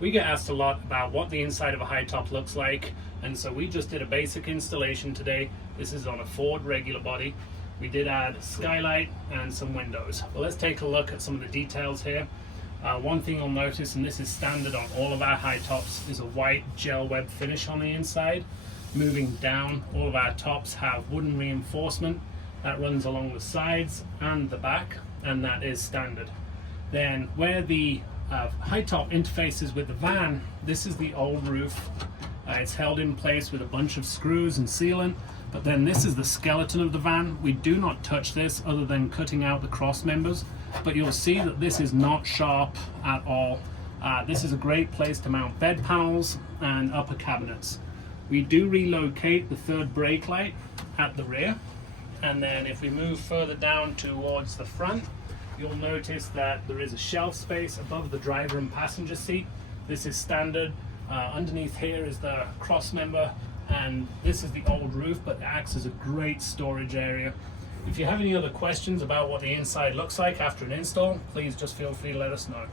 We get asked a lot about what the inside of a high top looks like, and so we just did a basic installation today. This is on a Ford regular body. We did add skylight and some windows. Well, let's take a look at some of the details here. One thing you'll notice, and this is standard on all of our high tops, is a white Gelweb finish on the inside. Moving down, all of our tops have wooden reinforcement that runs along the sides and the back, and that is standard. Then where the high top interfaces with the van, this is the old roof. It's held in place with a bunch of screws and sealant, but then this is the skeleton of the van. We do not touch this other than cutting out the cross members, but you'll see that this is not sharp at all. This is a great place to mount bed panels and upper cabinets. We do relocate the third brake light at the rear, and then if we move further down towards the front, you'll notice that there is a shelf space above the driver and passenger seat. This is standard. Underneath here is the cross member, and this is the old roof, but it acts as a great storage area. If you have any other questions about what the inside looks like after an install, please just feel free to let us know.